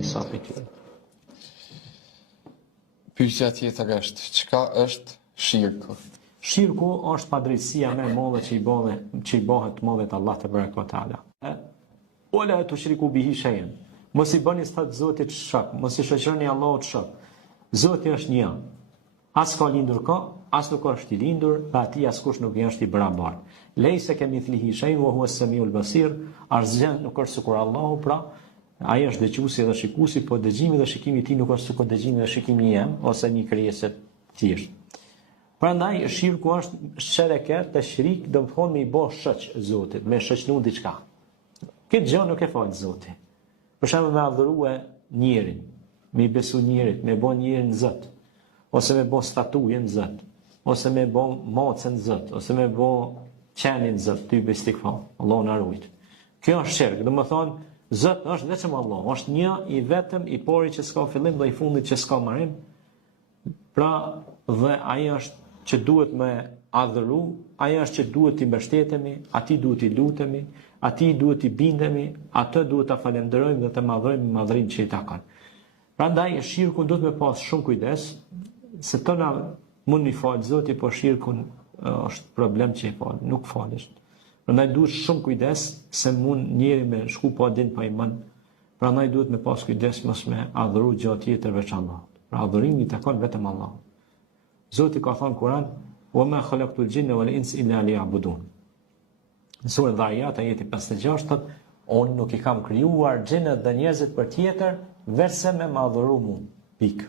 disa prej tyre. Pyetja tjetër është, çka është shirku? Shirku është padrejtësia më e madhe që i bëhet mollet Allah te barekuhu teala. Ola tushriku bihi shay'an. Mos i bëni stat Zotit shok, mos i shoqëroni Allahut shok. Zoti është një. As ka lindur ka, as nuk është i lindur, dhe atij askush nuk i është i barabartë. Lejse kemithlihi shay'un wa huwa as-sami'ul basir. Asgjë nuk është sikur Allahu, pra ai është dëgjuesi dhe shikuesi, po dëgjimi dhe shikimi i tij nuk është sikur dëgjimi dhe shikimi im ose një krijesë tjetër. Prandaj shirku është shereket të shrik, do të thonë me i bë shoq Zotit, me shoqënu diçka. Këtë gjë nuk e fal Zoti. Për shembull me adhurue njërin, me i besu njërit, me bë njërin Zot, ose me bë statujën Zot, ose me bë mocën Zot, ose me bë qenin Zot, ty bestikfal. Allahu na ruaj. Kjo është shirk, do të thonë Zot është vetëm Allah, është një i vetëm, i pori që s'ka fillim dhe i fundit që s'ka marim. Pra, dhe ai është që duhet me adhuru, ai është që duhet t'i mbështetemi, atij duhet t'i lutemi, atij duhet t'i bindemi, atë duhet ta falenderojmë dhe të madhrojmë madhrinë që i takon. Prandaj shirku duhet me pas shumë kujdes, se tona mund i fal Zoti, po shirkun është problem që i fal, nuk falesh. Prandaj duhet shumë kujdes, se mund njeri me shku pa din pa iman. Prandaj duhet me pas kujdes mos me adhuru gjë tjetër veç Allahut. Pra adhurimi i takon vetëm Allahut. Zoti ka thënë Kur'an: "Wa ma khalaqtul jinna wal insa illa liya'budun." Në surën Dhariyat ajeti 56 thotë: "Unë nuk i kam krijuar xhenët dhe njerëzit për tjetër, veçse me më adhuru mua." Pikë.